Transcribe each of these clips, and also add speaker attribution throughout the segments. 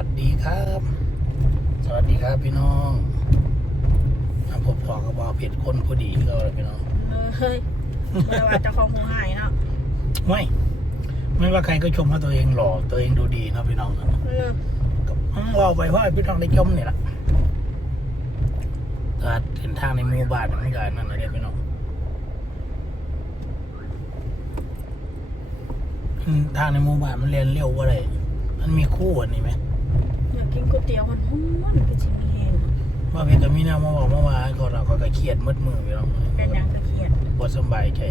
Speaker 1: วัสดีครับ สวัสดีครับพี่น้องมาพบพอกับบอเผ็ดคนพอดีที่เราเลยพี่น้อง
Speaker 2: เออเฮ้ยไม่ได้ว่าเจะของหูหายเนาะ
Speaker 1: ไม่ไม่ว่าใครก็ชมว่าตัวเองหล่อตัวเองดูดีเนาะพี่น้องครับ
Speaker 2: เออ
Speaker 1: ก็ว่าไปเพราะให้พี่น้องได้ชมนี่แหละถ้าเห็นทางในหมู่บ้านไม่ได้นั่นนะเดียวพี่น้องอืมทางในหมู่บ้านมันเรียนเร็วว่าไรมันมีคู่อันนี้ไหม
Speaker 2: อยา กินก๋วยเตี๋ยวมันฮ้อนก็ชิมีเอง
Speaker 1: ว่าเพียงแต่มีหน้ามาบอกเมื่อวานก็เราก็เครียดมืดมือพี่น้อง
Speaker 2: เป็นยังก็เครียด
Speaker 1: ปวดสบายใจ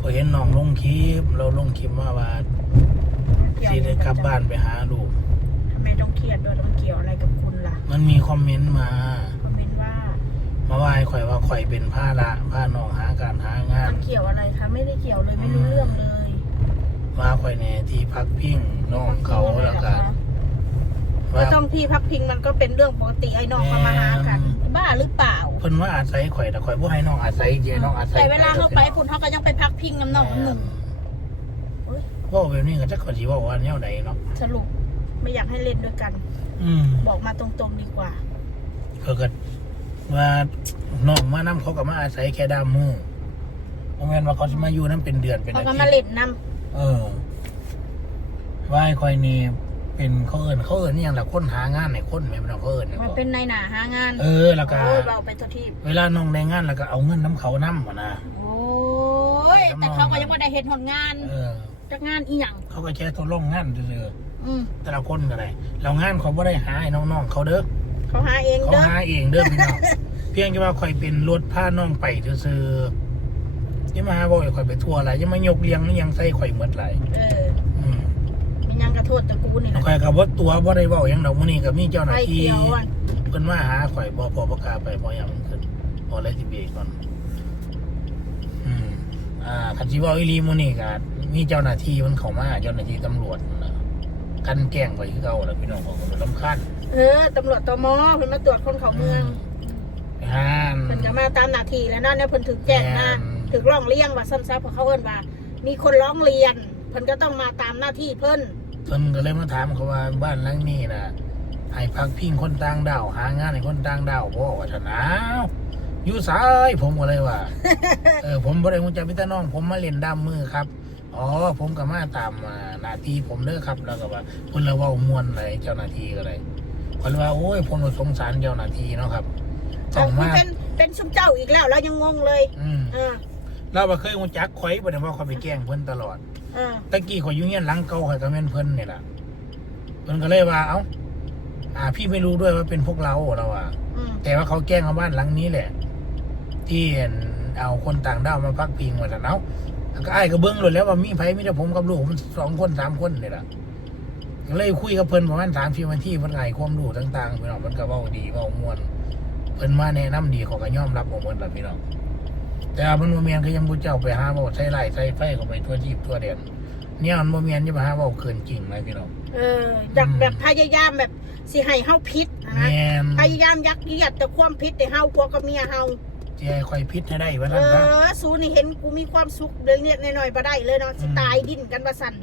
Speaker 1: พอเห็นน้องลงคลิปเราลงคลิปมาว่า
Speaker 2: เกี่ยว
Speaker 1: สิได้กลับบ้านไปหาลูก
Speaker 2: ทำไมต้องเครียดด้วยแล้วมันเกี่ยวอะไรกับคุณล่ะ
Speaker 1: มันมีคอมเมนต์มา
Speaker 2: คอมเมนต์ว่า
Speaker 1: มาว่าข่อยว่าข่อยเป็นผ้าละผ้าน้องหาการหางาน
Speaker 2: มันเกี่ยวอะไรคะไม่ได้เกี่ยวเลยไม่รู้เรื่องเลย
Speaker 1: ว่าข่อยแน่ที่พักพิงน้องเขาแล้วกัน
Speaker 2: ก็
Speaker 1: ว่า
Speaker 2: ต้องที่พักพิงมันก็เป็นเรื่องปกติไอ้น้องเขามาหากัน บ้าหรือเปล่า
Speaker 1: เพิ่นว่าอาศัยข่อยแต่ข่อยบ่ให้น้องอาศัยเจน้องอาศัย
Speaker 2: แต่เวลาเขาไปคุณเขาก็ยังไปพักพิงน้ำน้องน้ำหนุ่มเอ้ย
Speaker 1: ว่าแบบนี้ก็จะขอสิว่าว่าแนวใดเนาะ
Speaker 2: สรุปไม่อยากให้เล่นด้วยกัน
Speaker 1: อืม
Speaker 2: บอกมาตรงๆดีกว่า
Speaker 1: เขาก็ว่าน้องมานํเขาก็มาอาศัยแค่ดามมือบ่แม่นว่าเขาสิมาอยู่นํเป็นเดือนเป็น
Speaker 2: เขา
Speaker 1: อา
Speaker 2: ก็
Speaker 1: ทิ
Speaker 2: มา
Speaker 1: ตย์
Speaker 2: เล่นน้
Speaker 1: เออว่าไอ้คอยนี่ เป็นเขาเอินเขาเอินนี่ยังแหละคนหางานในคนไม่เป็นเขาเอินำ
Speaker 2: มันเป็นนายหนาหางาน
Speaker 1: เออแล้วก็
Speaker 2: โอ้ยเบาไปทุกที
Speaker 1: เวลาน้องในงานแล้วก็เอาเงินน้ำเขาน้ำมานะ
Speaker 2: โอ้ยแต่เขาก็ยังไม่ได้เห็นผลงาน
Speaker 1: เออ
Speaker 2: จากงานอีหยัง
Speaker 1: เขาก็แค่ทดลองงานเฉย
Speaker 2: อืม
Speaker 1: ๆแต่ละคนก็ได้เรางานเขาไม่ได้หาให้น้องๆเขาเด้อ
Speaker 2: เขาหาเอง
Speaker 1: เขา
Speaker 2: เด้อ
Speaker 1: หาเองเด้อพี่น้องเพียงแค่ว่าคอยเป็นรถพาน้องไปซื่อๆยังมาหาบ่อยคอยไปทัวร์อะไรยังมายกเลี้ยงยังใส่ข่อยหมดไหล
Speaker 2: โทษตะกูนี่แหละ
Speaker 1: ข่อยกับว่าตัวบ่ได้เว้าหยังดอกมื้อนี้ก็มีเจ้าห
Speaker 2: ไฟ
Speaker 1: น้าที่
Speaker 2: เขียวอะ
Speaker 1: เพิ่นมาหาข่อยบ่พอประกล้าไปบ่ยังมันขึ้นพอเลยสิเบรกก่อนอืมอ่าคันสิเว้าอีหลีมื้อนี้ก็มีเจ้าหน้าที่มันเข้ามาเจ้าหน้าที่ตำรวจนั่นน่ะกันแกล้งไว้คือเก่าล่ะพี่น้องของมันรำคาญ
Speaker 2: เออตำรวจตมเพิ่นมาตรวจคนเขาเมือง
Speaker 1: ไปหา
Speaker 2: เพิ่นจะมาตามหน้าที่แล้วเนั่นเนี่ยเพิ่นถึงแจ้งมาถึงร้องเรียนว่าซ้ำๆเพราะเขาเอิ้นว่า มีคนร้องเรียนเพิ่นก็ต้องมาตามหน้าที่เพิ่น
Speaker 1: เพิ่นก็เลยมาถามเขาว่าบ้านหลังนี้น่ะให้พักพิงคนต่างดาวหางานให้คนต่างดาวบ่ว่าซั่นอ้าวอยู่ซ้ายผมก็เลยว่าเออผมบ่ได้ฮู้จักพี่ตาน้อง ผมมาเล่นดามมือครับอ๋อผมก็มาตามอ่าหน้าที่ผมเด้อครับแล้วก็ว่าเพิ่นละเว้ามวนอะไรเจ้าหน้าที่ก็เลยเพิ่นว่าโอ้ยผมก็สงสารเจ้าหน้าที่เนาะครับต้
Speaker 2: เอา
Speaker 1: อง
Speaker 2: คือ
Speaker 1: มา
Speaker 2: เป็นเป็นซุมเจ้าอีกแล้วเรายังงงเลย
Speaker 1: อืม
Speaker 2: เออ
Speaker 1: เราบ่เคยฮู้จักข่อยบ่ได้ว่าข่อยไปแกล้งเพิ่นตลอด
Speaker 2: เออ
Speaker 1: ตะกี้ข่อยอยู่เฮียนหลังเก่าข่อยก็แม่นเพิ่นนี่ล่ะเพิ่นก็เลยว่า เอ้า อ่า พี่ไม่รู้ด้วยว่าเป็นพวกเราเราอะ
Speaker 2: อืม
Speaker 1: แต่ว่าเขาแกล้งเอาบ้านหลังนี้แหละ ที่เอาคนต่างด้าวมาพักพิงมาแต่เนาก็ไอ้ายก็เบิ้งเลยแล้วว่ามีไผมีแต่ผมกับลูกผมสองคนสามคนเลยล่ะก็เลยคุยกับเพิ่นประมาณสามสี่วันที่เพิ่นไห้ความรู้ต่างๆพี่น้องเพิ่นก็เว้าดีเว้ามวนเพิ่นมาแนะนำดีเขาก็ยอมรับของเพิ่นล่ะพี่น้อง แต่ว่ามันบ่แม่นก็ยังบ่เจ้าไปหาเว้าใส่ไล่ใส่ไฟเข้าไปทั่วทีบทั่วแดนเนี่ยมันบ่แม่นจะมาหาเว้าเกินจริงเลยพี่น้อง
Speaker 2: เออจากแบบพยายามแบบสิให้เฮาพิษนะ
Speaker 1: แม่น
Speaker 2: พยายามยักเยียดแต่ความพิษแต่เฮาพวกกับเมียเฮา
Speaker 1: สิให้ข่อยพิษให้ได้ว่า
Speaker 2: เอ
Speaker 1: ซั่นซะ
Speaker 2: อสูนี่เห็นกูมีความสุขเล็กๆน้อยๆบ่ได้เลยเนาะสิ
Speaker 1: อืม
Speaker 2: ตายดิ้นกันว่าสั่น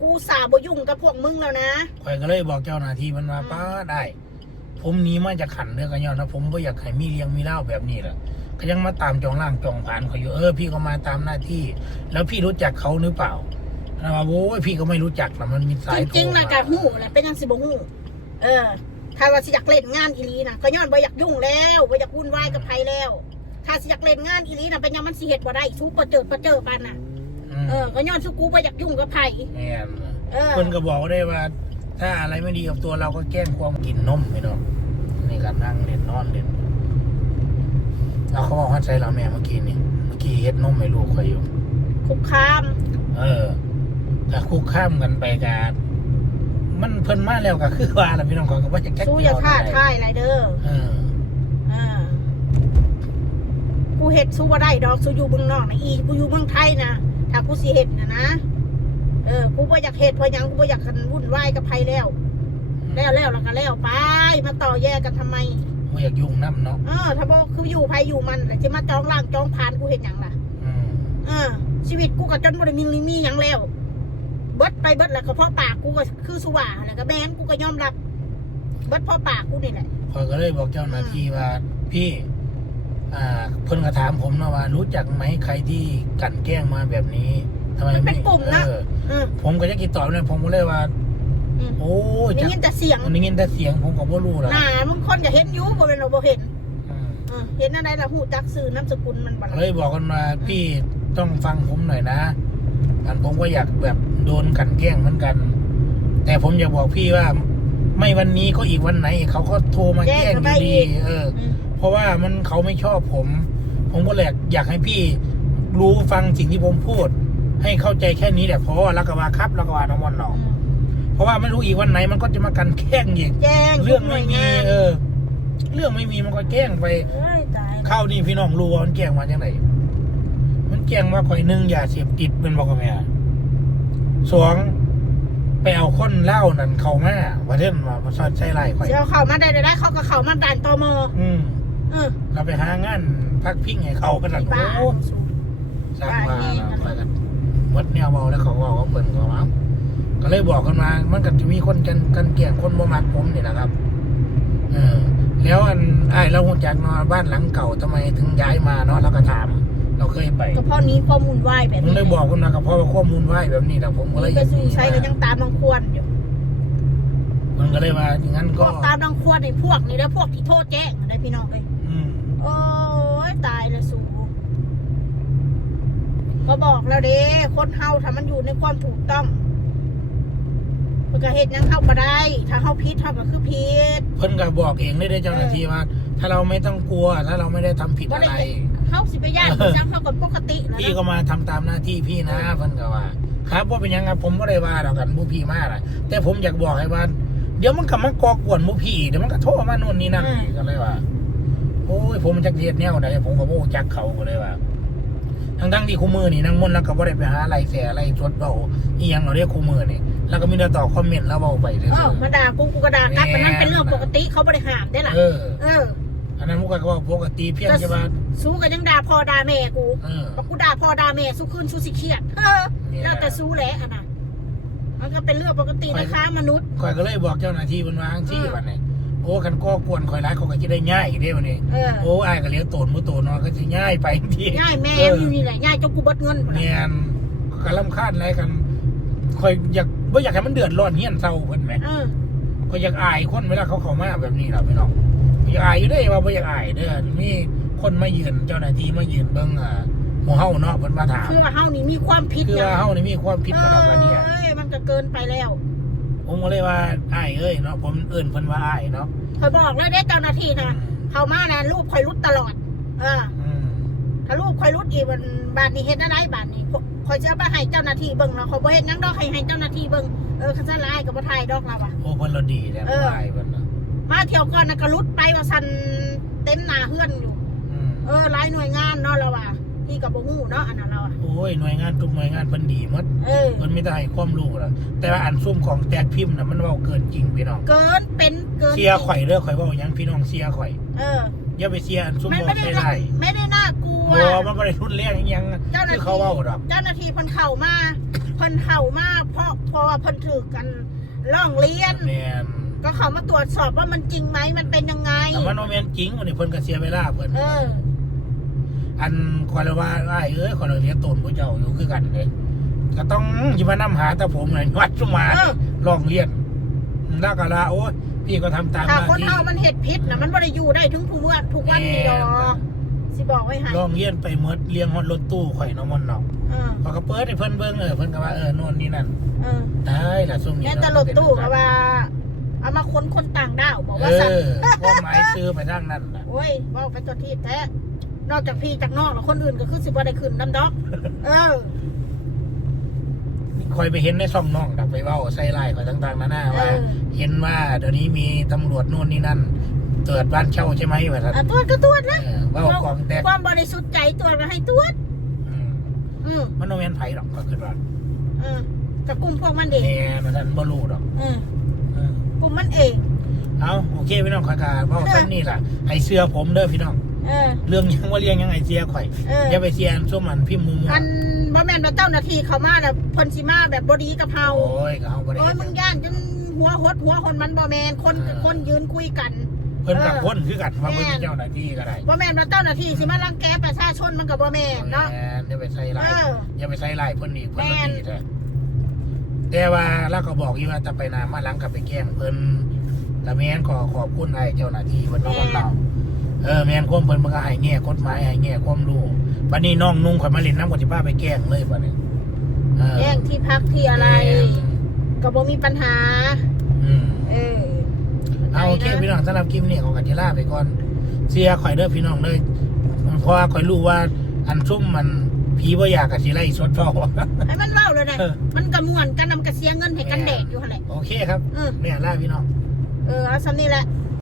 Speaker 2: กูสาบ่ยุ่งกับพวกมึงแล้วนะ
Speaker 1: ข่อยก็เลยบอกเจ้าหน้าที่มันว่าป้าได้ ผมหนี้มาจากขันเรื่องกันย้อนนะผมก็อยากให้มีเลี้ยงมีเล่าแบบนี้แหละ ก็ยังมาตามจองล่างจองผ่านเขาอยู่เออพี่ก็มาตามหน้าที่ แล้วพี่รู้จักเขาหรือเปล่าแล้วว่าโอ้ยพี่ก็ไม่รู้จักนะมันมีสาย
Speaker 2: จ
Speaker 1: โทร
Speaker 2: ริงๆนะ
Speaker 1: มากะ
Speaker 2: หู้แหละเป็นยังสิบ่หู้เออ ถ้าว่าสิอยากเล่นงานอีหลีนะก็ย้อนบ่อยากยุ่งแล้วบ่อยากวุ่นวายกับใครแล้ว ถ้าสิอยากเล่นงานอีหลีนะเป็นยังมันสิเฮ็ดบ่ได้สู้ประเจิดประเจิดปานน่ะ
Speaker 1: ม
Speaker 2: เออก็ย้อนสู้กูบ่อยากยุ่งกับไผ
Speaker 1: แม่น
Speaker 2: เออ
Speaker 1: คนก็บอกได้ว่า ถ้าอะไรไม่ดีกับตัวเราก็แกล้งความกินนมไปเนาะนี่การนั่งเล่นนอนเล่น เอาเขาบอกว่าใช้เราแม่เมื่อกี้นี่เมื่อกี้เฮ็ดนมให้ลูกข่อยอยู่
Speaker 2: คุกคาม
Speaker 1: เออแต่คุกข้ามกันไปกันมันเพิ่นมาแล้วก็คือว่าล่ะพี่น้องของก็ว่าจะแก้
Speaker 2: สู้อย่าท่า
Speaker 1: ได้
Speaker 2: ท่ายไรเด้อ
Speaker 1: เออ
Speaker 2: อ่ากูเฮ็ดสู้บ่ได้ดอกสู้อยู่เมืองนอกนะอีกูอยู่เมืองไทยนะถ้ากูสิเฮ็ดนะนะเออกูบ่อยากเฮ็ดเพราะหยังกูบ่อยากกันวุ่นวายกับไผแล้ว แล้วแล้วแล้วก็แล้วไปมาต่อแยกกันทำไม
Speaker 1: ไม่อยากยุ่งน้ำเนาะ
Speaker 2: เออถ้าบอกคืออยู่ไผอยู่มันแต่จะมาจองล่างจองผ่านกูเห็นหยังล่ะ
Speaker 1: อืม
Speaker 2: เออชีวิตกูก็จนบ่ได้มีมีหยังแล้วเบิดไปเบิดแล้วก็เพราะปากกูก็คือสุว่าแล้วก็แม่นกูก็ยอมรับเบิดพ่อปากกูนี่แหละ
Speaker 1: คอยก็เลยบอกเจ้าหน้าที่ว่าพี่ อ่า เพิ่นก็ถามผมนะว่า รู้จักไหมใครที่กลันแกล้งมาแบบนี้ทำไม
Speaker 2: มันเป็
Speaker 1: ไม่
Speaker 2: นกลุ่มนะ
Speaker 1: เออ
Speaker 2: อืม
Speaker 1: ผมก็จะกินตอบเลยผมก็เลยว่า
Speaker 2: อืม
Speaker 1: โอ้ย
Speaker 2: ได้
Speaker 1: จัก
Speaker 2: ยินแต่เสียง
Speaker 1: มันได้ยินแต่เสียงผมก็บ่รู้ล่ะ
Speaker 2: หน้ามึงคนจะเห็นอยู่บ่เป็นเราบ่เห็น
Speaker 1: อืม
Speaker 2: อืมเห็นอะไรล่ะหูจักซื้อนามสกุลมันบ่ล่ะ
Speaker 1: เลยบอกกันว่าพี่ต้องฟังผมหน่อยนะอันผมก็อยากแบบโดนกลันแกล้งเหมือนกัน แต่ผมอยากบอกพี่ว่า ไม่วันนี้ก็อีกวันไหนเขาก็โทรมาแกล้งอยู่ดีเออ
Speaker 2: อืม
Speaker 1: เพราะว่ามันเขาไม่ชอบผม ผมก็เลยอยากให้พี่รู้ฟังสิ่งที่ผมพูด ให้เข้าใจแค่นี้แหละเพราะว่ารักกว่าครับรักกว่าน้ำมันหนอง เพราะว่าไม่รู้อีกวันไหนมันก็จะมากันแกล้งอีก
Speaker 2: แจ้ง
Speaker 1: เรื่องไม่มี
Speaker 2: ทุกหน่วยงาน
Speaker 1: เออ เรื่องไม่มีมันก็แกล้งไป
Speaker 2: เอ้ยตาย
Speaker 1: เข้านี่พี่น้องรู้ว่ามันแกล้งมาจังไหนมันแกล้งมาข่อยหนึ่งอย่าเสพติดเป็นบอกกับแม่สองไปเอาคนเหล้านั่นเข้ามาว่าเท่นว่ามาซอดใช้ไล่ข่อย
Speaker 2: เดี๋ยวเขามาได้ได้เขาก็เขามาด่านตม
Speaker 1: อืม
Speaker 2: เออ
Speaker 1: เราไปหางานพักพิงให้เขาขนาด
Speaker 2: บ้า
Speaker 1: โอ้สร้างมาไปกันวัดแนวเบาแล้วเขาบอกว่าเปิดก็ว่า ก็เลยบอกกันมา มันก็จะมีคนกันกันเกลี่ยงคนบ่มักผมนี่แหละครับเออแล้วอันไอ้ายเราหุ่นจากเนอนบ้านหลังเก่าทำไมถึงย้ายมาเนาะเราก็ถาม เราเคยไป
Speaker 2: ก็เพราะนี้ข้อมูลไหวแบบ
Speaker 1: ผม
Speaker 2: นี้
Speaker 1: เลยบอกกันมากับพ่อว่าข้อมูลไหวแบบนี้แต่ผมก็เลย
Speaker 2: ไปสู่ใช้ก็ยังตามรังควรอยู่
Speaker 1: มันก็เลยว่าอย่างนั้น
Speaker 2: พ
Speaker 1: ก็
Speaker 2: วกตามรังควรในพวกนี้แล้วพวกที่โทษแจ้งได้พี่น้องเลย
Speaker 1: อืม
Speaker 2: โอ้ยตายเลยสูก็บอกแล้วเด้คนเฮาถ้ามันอยู่ในความถูกต้อง มันก็เหตุยังเข้ามาได้ ถ้าเฮาผิดเฮาก็คือผิด
Speaker 1: เพิ่นก็บอกเองได้ได้เจ้าหน้าที่ว่า ถ้าเราไม่ต้องกลัวถ้าเราไม่ได้ทำผิด
Speaker 2: บ่
Speaker 1: อะ
Speaker 2: ได้
Speaker 1: ไร
Speaker 2: เฮาสิไปย่านมันจังเฮาก็ปกติแล้ว
Speaker 1: พี่ก็
Speaker 2: นะ
Speaker 1: มาทำตามหน้าที่พี่นะเพิ่นก็ว่า ครับว่าเป็นหยังครับผมก็ได้ว่าเรากันผู้พี่มากนะแต่ผมอยากบอกให้ว่า เดี๋ยวมันกลับมาก่อกวนผู้พี่อีกเดี๋ยวมันก็โทษมาโน่นนี่นั่นอีกก็เลยว่า โอ้ยผมมันจักเทียดแนวใดผมก็บ่จักเขาก็เลยว่าทั้งทั้งๆที่คู่มือนี่นั่งมนต์แล้วก็บ่ได้ไปหาอะไรแสอะไรชดเบาอีหยังเราเรียกคู่มือนี่ แล้วก็มีแต่ตอบคอมเมนต์แล้วเบาไปเรื่
Speaker 2: เออ
Speaker 1: อย
Speaker 2: มาด่ากูกูก็ด่ากลับ
Speaker 1: แม่
Speaker 2: มันนั่นเป็นเรื่องปกติเขาบ่ได้ห้ามได้ล่ะ
Speaker 1: ๆเออ
Speaker 2: เออ
Speaker 1: อันนั้นมันก็ว่าปกติเพียงแค่ว่า
Speaker 2: สู้ก็ยังด่าพ่อด่าแม่กู
Speaker 1: เออ
Speaker 2: บอกกูด่าพ่อด่าแม่สู้คืนสู้สิเครียดเออ
Speaker 1: เนี่ย
Speaker 2: แล้วแต่สู้แหละอะนะมันก็เป็นเรื่องปกตินะคะมนุษย์
Speaker 1: ข่อยก็เลยบอกเจ้าหน้าที่บนวาจังที่วันนี้โอ้คันก่อกวนข่อยร้ายเขาก็จะได้ง่ายอีกได้วันนี้
Speaker 2: เออ
Speaker 1: โอ้ไอ้ายก็เลี้ยงโตนมือโตนอนก็จะง่ายไปที
Speaker 2: ง่ายแม่
Speaker 1: เออ
Speaker 2: มึงนี่แหละง่ายจนกูเบดเงินหมด
Speaker 1: เนี
Speaker 2: แล้ว
Speaker 1: ยนกำลังคาดอะไรกันคอยอยาก ว่าอยากให้มันเดือดร้อนเฮียนเศร้าเพิ่นไหม
Speaker 2: เออ
Speaker 1: คอยอยากอายคนเวลาเขาเข้ามาแบบนี้เราพี่น้องอยากอายอยู่ได้ว่าบ่อยากอายเด้อมีคนมายืนเจ้าหน้าที่มายืนเบิ่งอ่าหมู่เฮาเนาะเพิ่นมาถาม
Speaker 2: คือว่าเฮานี่มีความผิด
Speaker 1: คือว่าเฮานี่มีความผิดกับเราอันเนี้ย
Speaker 2: เอ้ยมันก็เกินไปแล้ว
Speaker 1: ผมก็เลยว่าอายเอ้ยเนาะผมเอิ้นเพิ่นว่าอายเนาะ
Speaker 2: คอยบอกแล้วเด้เจ้าหน้าที่นะเขามานะรูปคอยรุดตลอด เออ
Speaker 1: อืม
Speaker 2: ถ้ารูปคอยรุดอีกมันบาทนี้เฮ็ดอะไรบาทนี้ คอยจะเอาไปให้เจ้าหน้าที่เบิ่งเนาะเขาบ่เฮ็ดหยังดอกให้ให้เจ้าหน้าที่เบิ่งเออเขาจะไล่กับบ่ทายดอกเราอะ
Speaker 1: โอ้เพิ่นเราดีแล้ว
Speaker 2: เออ
Speaker 1: อายเพิ่นน่ะ
Speaker 2: มาเที่ยวก่อนนะก็รุดไปว่าสันเต็มหน้าเฮือนอยู่
Speaker 1: อืม
Speaker 2: เออหลายหน่วยงานเนาะเราอะพี่กับบ่ฮู้เนาะอันนั้นเราอะ
Speaker 1: โอ้ยหน่วยงานทุกหน่วยงานเพิ่นดีหมด
Speaker 2: เออ
Speaker 1: เพิ่นไม่ได้ให้ความรู้ล่ะแต่ว่าอันซุ่มของแตกพิมพ์น่ะมันเว้าเกินจริงพี่น้อง
Speaker 2: เกินเป็นเกิน
Speaker 1: เสียข่อยเด้อข่อยเว้าหยังพี่น้องเสียข่อย
Speaker 2: เออ
Speaker 1: อย่าไปเสียอันซุ่ม
Speaker 2: มัน
Speaker 1: บ่
Speaker 2: ไม่ได้
Speaker 1: ใช่
Speaker 2: น่า
Speaker 1: ได้
Speaker 2: ไม่ได้น่ากลัว
Speaker 1: บ่มันบ่ได้ทุนแรงอิหยัง
Speaker 2: เจ้าหน้า
Speaker 1: คือ
Speaker 2: ที่
Speaker 1: เขาเว้าดอก
Speaker 2: เจ้าหน้าที่เพิ่นเข้ามาเพิ่นเข้ามาเพราะเพราะว่าเพิ่นถือกันร้องเรียน
Speaker 1: แม่น
Speaker 2: ก็เขามาตรวจสอบว่ามันจริงไหมมันเป็นยังไง
Speaker 1: แต่มันบ่แม่นจริงวันนี้เพิ่นก็เสียเวลาเพิ่น
Speaker 2: เออ
Speaker 1: อันข่อยเลยว่าอ้ายเอ้ยข่อยเลยเรียนต้นผู้เจ้าอยู่คือกันเด้ก็ต้องสิมานํหาแต่ผมน่ะวัดสุมา
Speaker 2: เออ
Speaker 1: ร้องเรียนแล้วก็ลาโอ้ย พี่ก็ทำตามห
Speaker 2: ถ้า
Speaker 1: น้า
Speaker 2: คน
Speaker 1: ที่
Speaker 2: เฮามันเห็ดพิษนะมันบ่ได้อยู่ได้ถึงผู้เมื่อทุกวันนี้ดอกสิบอกไว้ให้
Speaker 1: ร้องเรียนไปหมดเลี้ยงฮอดรถตู้ข่อยเนาะมันเนาะ
Speaker 2: เออ
Speaker 1: พอก็เปิดให้เพิ่นเบิ่งเออเพิ่นก็ว่าเออโน่นนี่นั่น
Speaker 2: เออ
Speaker 1: ได้ล่ะช่วงนี้
Speaker 2: แม่นแตลดตู้ก็ว่า เอามาคนคนต่างด้าวบอก
Speaker 1: เอ
Speaker 2: ว่าสั่น
Speaker 1: อความหมายซื้อไปทางนั้นน่ะ
Speaker 2: โอ้ยเว่าไปตัวที่แท้ นอกจากพี่จากน้องแล้วคนอื่นก็คือสิบ่ได้ขึ้นน้ำดอก เออ
Speaker 1: คอยไปเห็นในช่องน้องดักไปเว้าใส่ไล่ข่อยต่างๆนานาว่า
Speaker 2: เออ
Speaker 1: เห็นว่าเดี๋ยวนี้มีตำรวจโน่นนี่นั่นเกิดบ้านเช่าใช่ไหมว่าท่าน
Speaker 2: อะตรวจก็ตรวจนะ
Speaker 1: เออเว้ากองแตก
Speaker 2: ความบริสุทธิ์ใจตรวจก็ให้ตรวจ
Speaker 1: อืม
Speaker 2: อืม
Speaker 1: มันโนแมนไผหรอกก็คือว่า
Speaker 2: เออกับกลุ่มพวกมันเด็ก
Speaker 1: แหน่มาท่านบ่รู้ดอก
Speaker 2: เออ
Speaker 1: เออก
Speaker 2: ลุ่มมันเอง
Speaker 1: เอาโอเคพี่น้องข่อยกาเว้าซ้ำนี่ล่ะให้เสื้อผมเด้อพี่น้อง
Speaker 2: เออ
Speaker 1: เรื่องยังว่าเรียงยังไงเสียข่อย
Speaker 2: เออ
Speaker 1: อย่าไปเสียอันส้มอันพิมพ์มัว
Speaker 2: อัน บ่แม่นว่าเจ้าหน้าที่เขามาแล้วเพิ่นสิมาแบบบ่ดีกับเฮา
Speaker 1: โอ้ยก็เฮาบ่ได้
Speaker 2: โอ้ย
Speaker 1: เฮ็ดห
Speaker 2: มึ
Speaker 1: ยังง
Speaker 2: ย่านจนหัวหดหัวคนมันบ่แมนคน
Speaker 1: เออ
Speaker 2: คนยืนคุยกัน
Speaker 1: เพิ่นกับ
Speaker 2: เออ
Speaker 1: คนคือกันว่าเพิ่น
Speaker 2: แม่
Speaker 1: เป็น
Speaker 2: น
Speaker 1: เจ้าหน้าที่ก็ได้
Speaker 2: บ่แมนมาเจ้าหน้าที่สิมารังแกประชาชนมันก็บ่แมนเนาะ
Speaker 1: แม่นอย่าไปใส่ร้าย
Speaker 2: เออ
Speaker 1: อย่าไปใส่ร้ายเพิ่นอีกเพิ่น
Speaker 2: แม่
Speaker 1: บ่
Speaker 2: น
Speaker 1: ดีแท้แต่ว่าเราก็บอกอยู่ว่าถ้าไปนามาหลังกลับไปแกล้งเพิ่นแต่แม่นขอขอบคุณไอ้เจ้าหน้าที่เพิ่นเนาะคนเราเออแม่นความเพิ่นมันก็ให้แง่กฎหมายให้แง่ความรู้ บัดนี้น้องนุ่งข่อยมาเล่นน้ำก็สิพาไปแกล้งเลยบัดนี้เออ
Speaker 2: แย่งที่พักที่อะไร
Speaker 1: แม่น
Speaker 2: ก็บ่มีปัญหา
Speaker 1: อืม
Speaker 2: เออ
Speaker 1: เอาโอเคพี่น้องสำหรับคลิปนี้ของกันจิล่าไปก่อน เสียข่อยเด้อพี่น้องเลยเพราะว่าข่อยรู้ว่าอันซุ่มมันผีบ่อยากกับสิไล่สดเท่า
Speaker 2: ให้มันเล่าเลยนะ
Speaker 1: เออ
Speaker 2: มันก็ม่วนกันนำกระเสียเงินให้กันแดดอยู่หั่นแหละ
Speaker 1: โอเคครับ
Speaker 2: เออ
Speaker 1: เนี่ยล่าพี่น้อง
Speaker 2: เออเอาซ้ำนี่แหละ